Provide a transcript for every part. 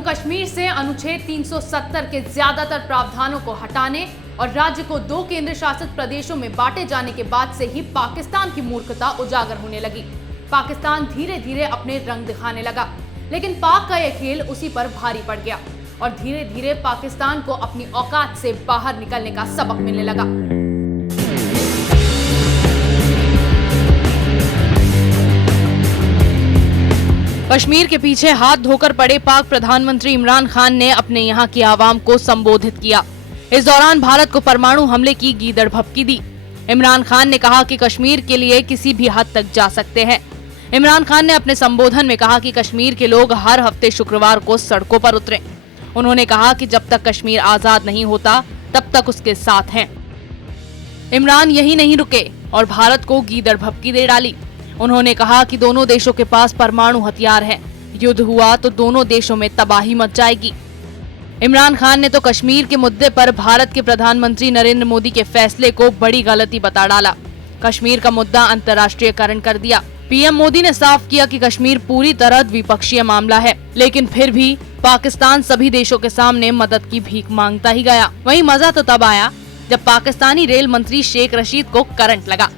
जम्मू कश्मीर से अनुच्छेद 370 के ज्यादातर प्रावधानों को हटाने और राज्य को 2 केंद्र शासित प्रदेशों में बांटे जाने के बाद से ही पाकिस्तान की मूर्खता उजागर होने लगी। पाकिस्तान धीरे धीरे अपने रंग दिखाने लगा, लेकिन पाक का यह खेल उसी पर भारी पड़ गया और धीरे धीरे पाकिस्तान को अपनी औकात से बाहर निकलने का सबक मिलने लगा। कश्मीर के पीछे हाथ धोकर पड़े पाक प्रधानमंत्री इमरान खान ने अपने यहाँ की आवाम को संबोधित किया। इस दौरान भारत को परमाणु हमले की गीदड़ भभकी दी। इमरान खान ने कहा कि कश्मीर के लिए किसी भी हद तक जा सकते हैं। इमरान खान ने अपने संबोधन में कहा कि कश्मीर के लोग हर हफ्ते शुक्रवार को सड़कों पर उतरें। उन्होंने कहा कि जब तक कश्मीर आजाद नहीं होता तब तक उसके साथ हैं। इमरान यही नहीं रुके और भारत को गीदड़ भभकी दे डाली। उन्होंने कहा कि दोनों देशों के पास परमाणु हथियार हैं। युद्ध हुआ तो दोनों देशों में तबाही मच जाएगी। इमरान खान ने तो कश्मीर के मुद्दे पर भारत के प्रधानमंत्री नरेंद्र मोदी के फैसले को बड़ी गलती बता डाला। कश्मीर का मुद्दा अंतर्राष्ट्रीयकरण कर दिया। पीएम मोदी ने साफ किया कि कश्मीर पूरी तरह द्विपक्षीय मामला है, लेकिन फिर भी पाकिस्तान सभी देशों के सामने मदद की भीख मांगता ही गया। वहीं मजा तो तब आया जब पाकिस्तानी रेल मंत्री शेख रशीद को करंट लगा।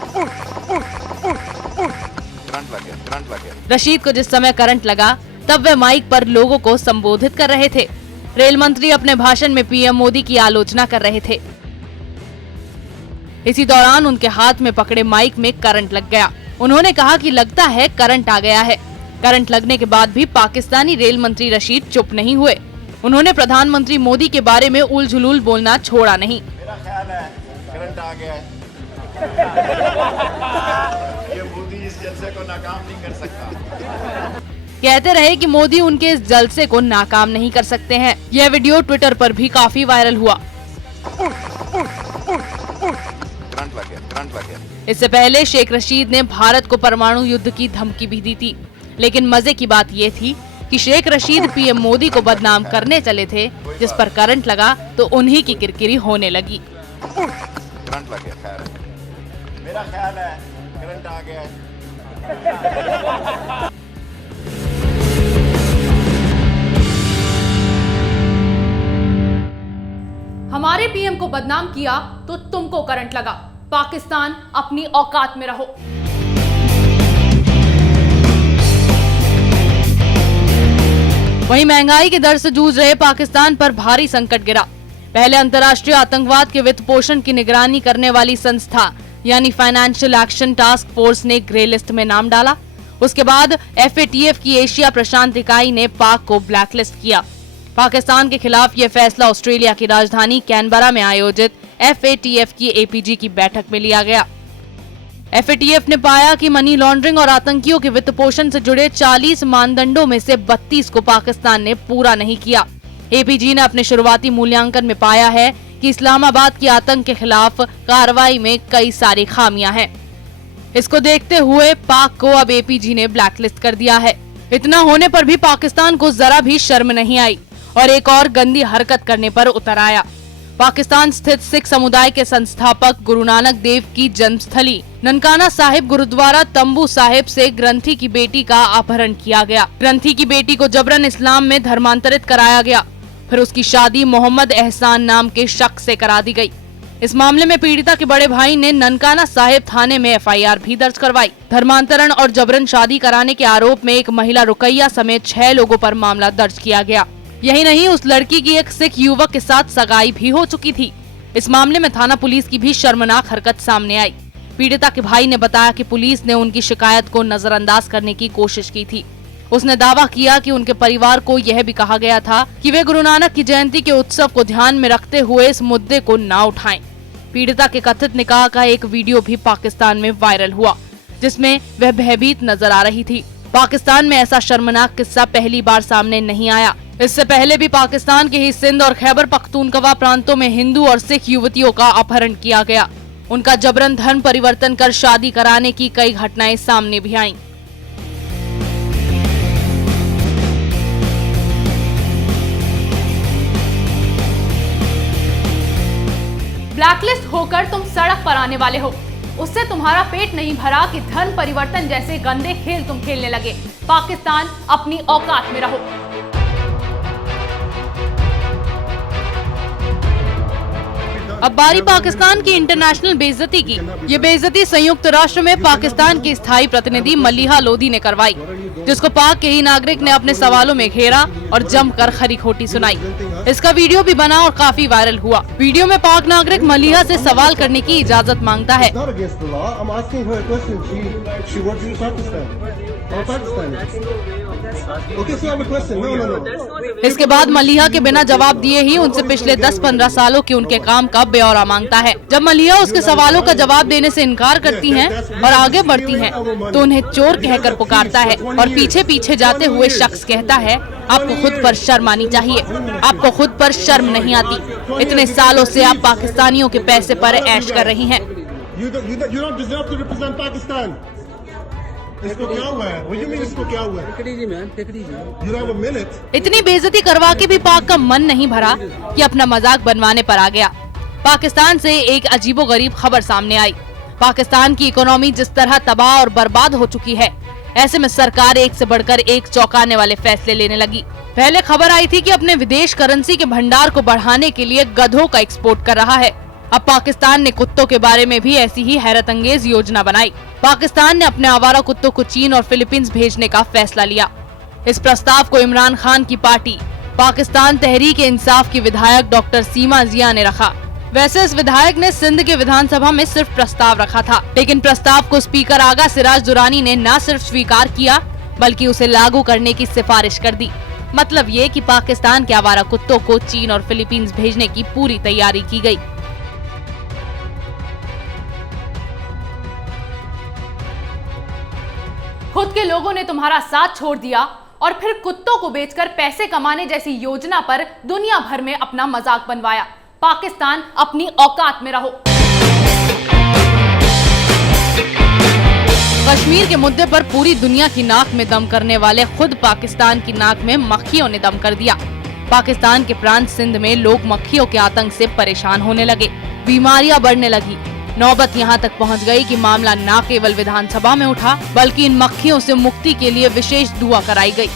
रशीद को जिस समय करंट लगा तब वे माइक पर लोगों को संबोधित कर रहे थे। रेल मंत्री अपने भाषण में पीएम मोदी की आलोचना कर रहे थे। इसी दौरान उनके हाथ में पकड़े माइक में करंट लग गया। उन्होंने कहा कि लगता है करंट आ गया है। करंट लगने के बाद भी पाकिस्तानी रेल मंत्री रशीद चुप नहीं हुए। उन्होंने प्रधानमंत्री मोदी के बारे में उलझुलूल बोलना छोड़ा नहीं। मेरा ख्याल है करंट आ गया है। ये मोदी इस जलसे को नाकाम नहीं कर सकता। कहते रहे कि मोदी उनके इस जलसे को नाकाम नहीं कर सकते हैं। यह वीडियो ट्विटर पर भी काफी वायरल हुआ। इससे पहले शेख रशीद ने भारत को परमाणु युद्ध की धमकी भी दी थी, लेकिन मजे की बात ये थी कि शेख रशीद पीएम मोदी को बदनाम करने चले थे। जिस पर करंट लगा तो उन्हीं की किरकिरी होने लगी। मेरा ख्याल है करंट आ गया है। हमारे पीएम को बदनाम किया तो तुमको करंट लगा। पाकिस्तान अपनी औकात में रहो। वहीं महंगाई के दर से जूझ रहे पाकिस्तान पर भारी संकट गिरा। पहले अंतर्राष्ट्रीय आतंकवाद के वित्त पोषण की निगरानी करने वाली संस्था यानी फाइनेंशियल एक्शन टास्क फोर्स ने ग्रे लिस्ट में नाम डाला। उसके बाद FATF की एशिया प्रशांत इकाई ने पाक को ब्लैकलिस्ट किया। पाकिस्तान के खिलाफ यह फैसला ऑस्ट्रेलिया की राजधानी कैनबरा में आयोजित FATF की APG की बैठक में लिया गया। FATF ने पाया कि मनी लॉन्ड्रिंग और आतंकियों के वित्त पोषण से जुड़े 40 मानदंडों में से 32 को पाकिस्तान ने पूरा नहीं किया। APG ने अपने शुरुआती मूल्यांकन में पाया है कि इस्लामाबाद की आतंक के खिलाफ कार्रवाई में कई सारी खामियां हैं। इसको देखते हुए पाक को अब APG ने ब्लैकलिस्ट कर दिया है। इतना होने पर भी पाकिस्तान को जरा भी शर्म नहीं आई और एक और गंदी हरकत करने पर उतर आया। पाकिस्तान स्थित सिख समुदाय के संस्थापक गुरु नानक देव की जन्मस्थली ननकाना साहिब गुरुद्वारा तंबू साहिब से ग्रंथी की बेटी का अपहरण किया गया। ग्रंथी की बेटी को जबरन इस्लाम में धर्मांतरित कराया गया। फिर उसकी शादी मोहम्मद एहसान नाम के शख्स से करा दी गई। इस मामले में पीड़िता के बड़े भाई ने ननकाना साहिब थाने में FIR भी दर्ज करवाई। धर्मांतरण और जबरन शादी कराने के आरोप में एक महिला रुकैया समेत 6 लोगों पर मामला दर्ज किया गया। यही नहीं, उस लड़की की एक सिख युवक के साथ सगाई भी हो चुकी थी। इस मामले में थाना पुलिस की भी शर्मनाक हरकत सामने आई। पीड़िता के भाई ने बताया कि पुलिस ने उनकी शिकायत को नजरअंदाज करने की कोशिश की थी। उसने दावा किया कि उनके परिवार को यह भी कहा गया था कि वे गुरु नानक की जयंती के उत्सव को ध्यान में रखते हुए इस मुद्दे को ना उठाएं। पीड़िता के कथित निकाह का एक वीडियो भी पाकिस्तान में वायरल हुआ, जिसमें वह भयभीत नजर आ रही थी। पाकिस्तान में ऐसा शर्मनाक किस्सा पहली बार सामने नहीं आया। इससे पहले भी पाकिस्तान के ही सिंध और खैबर पख्तूनख्वा प्रांतों में हिंदू और सिख युवतियों का अपहरण किया गया। उनका जबरन धर्म परिवर्तन कर शादी कराने की कई घटनाएं सामने भी आईं। ब्लैकलिस्ट होकर तुम सड़क पर आने वाले हो। उससे तुम्हारा पेट नहीं भरा कि धर्म परिवर्तन जैसे गंदे खेल तुम खेलने लगे। पाकिस्तान अपनी औकात में रहो। अब बारी पाकिस्तान की इंटरनेशनल बेइज्जती की। ये बेइज्जती संयुक्त राष्ट्र में पाकिस्तान की स्थायी प्रतिनिधि मलिहा लोधी ने करवाई, जिसको पाक के ही नागरिक ने अपने सवालों में घेरा और जमकर खरी खोटी सुनाई। इसका वीडियो भी बना और काफी वायरल हुआ। वीडियो में पाक नागरिक मलिहा से सवाल करने की इजाजत मांगता है। इसके बाद मलिहा के बिना जवाब दिए ही उनसे पिछले 10-15 सालों के उनके काम का ब्यौरा मांगता है। जब मलिहा उसके सवालों का जवाब देने से इनकार करती हैं और आगे बढ़ती हैं, तो उन्हें चोर कहकर पुकारता है और पीछे पीछे जाते हुए शख्स कहता है, आपको खुद पर शर्म आनी चाहिए, आपको खुद पर शर्म नहीं आती। इतने सालों से आप पाकिस्तानियों के पैसे पर ऐश कर रही हैं। इसको क्या हुआ है? What do you mean इसको क्या हुआ है? You have a minute. इतनी बेइज्जती करवा के भी पाक का मन नहीं भरा कि अपना मजाक बनवाने पर आ गया। पाकिस्तान से एक अजीबोगरीब खबर सामने आई। पाकिस्तान की इकोनॉमी जिस तरह तबाह और बर्बाद हो चुकी है, ऐसे में सरकार एक से बढ़कर एक चौंकाने वाले फैसले लेने लगी। पहले खबर आई थी कि अपने विदेश करेंसी के भंडार को बढ़ाने के लिए गधों का एक्सपोर्ट कर रहा है। अब पाकिस्तान ने कुत्तों के बारे में भी ऐसी ही हैरत अंगेज योजना बनाई। पाकिस्तान ने अपने आवारा कुत्तों को चीन और फिलीपींस भेजने का फैसला लिया। इस प्रस्ताव को इमरान खान की पार्टी पाकिस्तान तहरीक इंसाफ की विधायक डॉक्टर सीमा जिया ने रखा। वैसे इस विधायक ने सिंध के विधानसभा में सिर्फ प्रस्ताव रखा था, लेकिन प्रस्ताव को स्पीकर आगा सिराज दुरानी ने न सिर्फ स्वीकार किया बल्कि उसे लागू करने की सिफारिश कर दी। मतलब ये कि पाकिस्तान के आवारा कुत्तों को चीन और फिलीपींस भेजने की पूरी तैयारी की गई। खुद के लोगों ने तुम्हारा साथ छोड़ दिया और फिर कुत्तों को बेचकर पैसे कमाने जैसी योजना पर दुनिया भर में अपना मजाक बनवाया। पाकिस्तान अपनी औकात में रहो। कश्मीर के मुद्दे पर पूरी दुनिया की नाक में दम करने वाले खुद पाकिस्तान की नाक में मक्खियों ने दम कर दिया। पाकिस्तान के प्रांत सिंध में लोग मक्खियों के आतंक से परेशान होने लगे, बीमारियां बढ़ने लगी। नौबत यहां तक पहुंच गई कि मामला न केवल विधानसभा में उठा बल्कि इन मक्खियों से मुक्ति के लिए विशेष दुआ कराई गई।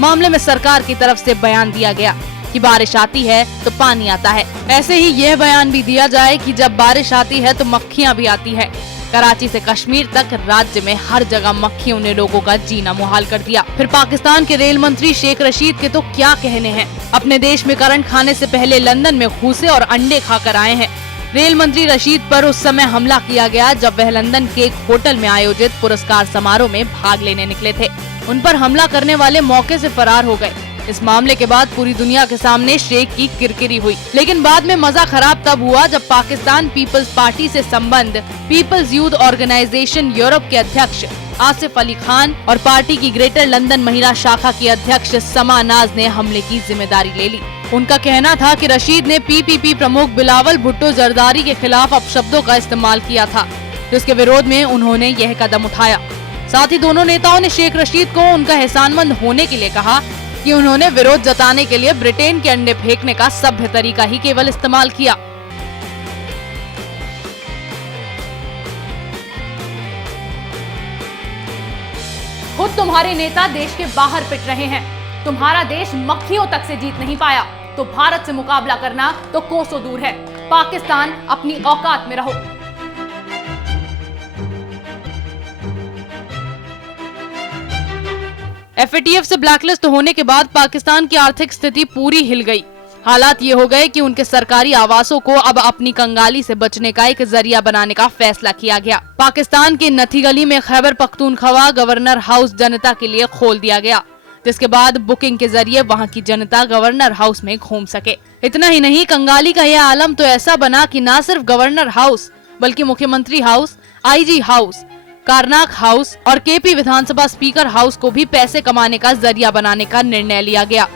मामले में सरकार की तरफ से बयान दिया गया कि बारिश आती है तो पानी आता है। ऐसे ही यह बयान भी दिया जाए कि जब बारिश आती है तो मक्खियां भी आती है। कराची से कश्मीर तक राज्य में हर जगह मक्खियों ने लोगों का जीना मुहाल कर दिया। फिर पाकिस्तान के रेल मंत्री शेख रशीद के तो क्या कहने हैं। अपने देश में करंट खाने से पहले लंदन में घूसे और अंडे खाकर आए हैं। रेल मंत्री रशीद पर उस समय हमला किया गया जब वह लंदन के एक होटल में आयोजित पुरस्कार समारोह में भाग लेने निकले थे। उन पर हमला करने वाले मौके से फरार हो गए। इस मामले के बाद पूरी दुनिया के सामने शेख की किरकिरी हुई, लेकिन बाद में मजा खराब तब हुआ जब पाकिस्तान पीपल्स पार्टी से संबंध पीपल्स यूथ ऑर्गेनाइजेशन यूरोप के अध्यक्ष आसिफ अली खान और पार्टी की ग्रेटर लंदन महिला शाखा की अध्यक्ष समा नाज ने हमले की जिम्मेदारी ले ली। उनका कहना था कि रशीद ने पीपीपी प्रमुख बिलावल भुट्टो जरदारी के खिलाफ अपशब्दों का इस्तेमाल किया था, जिसके विरोध में उन्होंने यह कदम उठाया। साथ ही दोनों नेताओं ने शेख रशीद को उनका एहसानमंद होने के लिए कहा कि उन्होंने विरोध जताने के लिए ब्रिटेन के अंडे फेंकने का सभ्य तरीका ही केवल इस्तेमाल किया। खुद तुम्हारे नेता देश के बाहर पिट रहे हैं। तुम्हारा देश मक्खियों तक से जीत नहीं पाया तो भारत से मुकाबला करना तो कोसों दूर है। पाकिस्तान अपनी औकात में रहो। FATF से ब्लैकलिस्ट होने के बाद पाकिस्तान की आर्थिक स्थिति पूरी हिल गई। हालात ये हो गए कि उनके सरकारी आवासों को अब अपनी कंगाली से बचने का एक जरिया बनाने का फैसला किया गया। पाकिस्तान के नथी गली में खैबर पख्तूनख्वा गवर्नर हाउस जनता के लिए खोल दिया गया, जिसके बाद बुकिंग के जरिए वहां की जनता गवर्नर हाउस में घूम सके। इतना ही नहीं, कंगाली का यह आलम तो ऐसा बना कि न सिर्फ गवर्नर हाउस बल्कि मुख्यमंत्री हाउस, IG हाउस, कारनाक हाउस और KP विधानसभा स्पीकर हाउस को भी पैसे कमाने का जरिया बनाने का निर्णय लिया गया।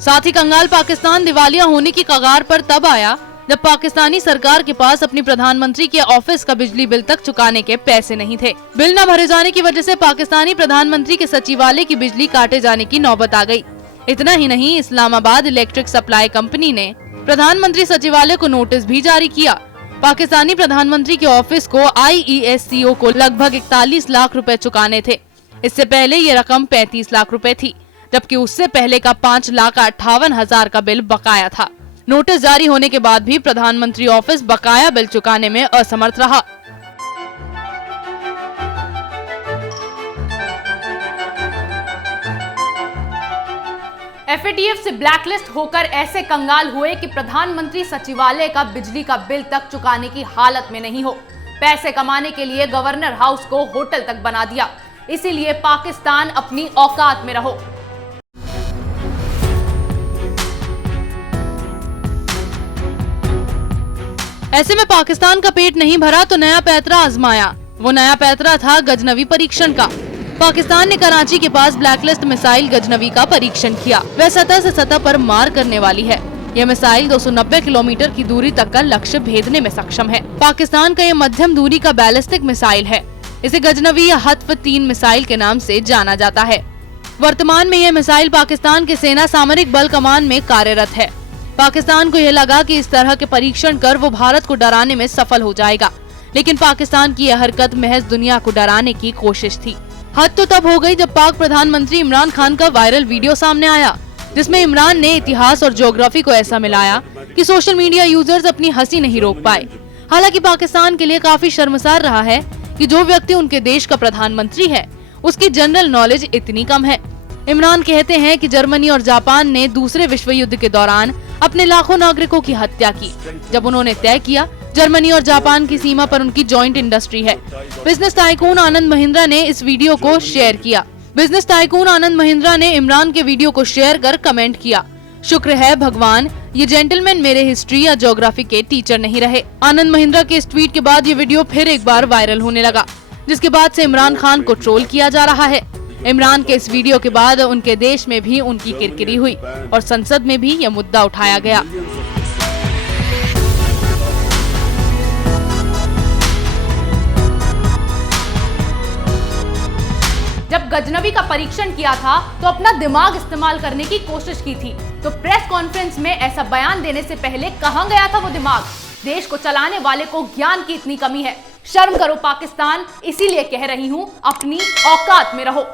साथ ही कंगाल पाकिस्तान दिवालिया होने की कगार पर तब आया जब पाकिस्तानी सरकार के पास अपनी प्रधानमंत्री के ऑफिस का बिजली बिल तक चुकाने के पैसे नहीं थे। बिल न भरे जाने की वजह से पाकिस्तानी प्रधानमंत्री के सचिवालय की बिजली काटे जाने की नौबत आ गई। इतना ही नहीं, इस्लामाबाद इलेक्ट्रिक सप्लाई कंपनी ने प्रधानमंत्री सचिवालय को नोटिस भी जारी किया। पाकिस्तानी प्रधानमंत्री के ऑफिस को IESCO को लगभग 41 लाख रुपए चुकाने थे। इससे पहले ये रकम 35 लाख रुपए थी, जबकि उससे पहले का 5,58,000 का बिल बकाया था। नोटिस जारी होने के बाद भी प्रधानमंत्री ऑफिस बकाया बिल चुकाने में असमर्थ रहा। एफएटीएफ से ब्लैकलिस्ट होकर ऐसे कंगाल हुए कि प्रधानमंत्री सचिवालय का बिजली का बिल तक चुकाने की हालत में नहीं हो। पैसे कमाने के लिए गवर्नर हाउस को होटल तक बना दिया। इसीलिए पाकिस्तान अपनी औकात में रहो। ऐसे में पाकिस्तान का पेट नहीं भरा तो नया पैतरा आजमाया। वो नया पैतरा था गजनवी परीक्षण का। पाकिस्तान ने कराची के पास ब्लैकलिस्ट मिसाइल गजनवी का परीक्षण किया। वह सतह से सतह पर मार करने वाली है। यह मिसाइल 290 किलोमीटर की दूरी तक का लक्ष्य भेदने में सक्षम है। पाकिस्तान का यह मध्यम दूरी का बैलिस्टिक मिसाइल है। इसे गजनवी या हत्फ-3 मिसाइल के नाम से जाना जाता है। वर्तमान में यह मिसाइल पाकिस्तान के सेना सामरिक बल कमान में कार्यरत है। पाकिस्तान को यह लगा कि इस तरह के परीक्षण कर वो भारत को डराने में सफल हो जाएगा, लेकिन पाकिस्तान की यह हरकत महज दुनिया को डराने की कोशिश थी। हद तो तब हो गई जब पाक प्रधानमंत्री इमरान खान का वायरल वीडियो सामने आया, जिसमें इमरान ने इतिहास और ज्योग्राफी को ऐसा मिलाया कि सोशल मीडिया यूजर्स अपनी हंसी नहीं रोक पाए। हालांकि पाकिस्तान के लिए काफी शर्मसार रहा है कि जो व्यक्ति उनके देश का प्रधानमंत्री है, उसकी जनरल नॉलेज इतनी कम है। इमरान कहते हैं कि जर्मनी और जापान ने दूसरे विश्व युद्ध के दौरान अपने लाखों नागरिकों की हत्या की, जब उन्होंने तय किया जर्मनी और जापान की सीमा पर उनकी जॉइंट इंडस्ट्री है। बिजनेस टाइकून आनंद महिंद्रा ने इस वीडियो को शेयर किया। बिजनेस टाइकून आनंद महिंद्रा ने इमरान के वीडियो को शेयर कर कमेंट किया, शुक्र है भगवान ये जेंटलमैन मेरे हिस्ट्री या ज्योग्राफी के टीचर नहीं रहे। आनंद महिंद्रा के इस ट्वीट के बाद ये वीडियो फिर एक बार वायरल होने लगा, जिसके बाद से इमरान खान को ट्रोल किया जा रहा है। इमरान के इस वीडियो के बाद उनके देश में भी उनकी किरकिरी हुई और संसद में भी यह मुद्दा उठाया गया। जब गजनवी का परीक्षण किया था तो अपना दिमाग इस्तेमाल करने की कोशिश की थी, तो प्रेस कॉन्फ्रेंस में ऐसा बयान देने से पहले कहां गया था वो दिमाग? देश को चलाने वाले को ज्ञान की इतनी कमी है। शर्म करो पाकिस्तान, इसीलिए कह रही हूं अपनी औकात में रहो।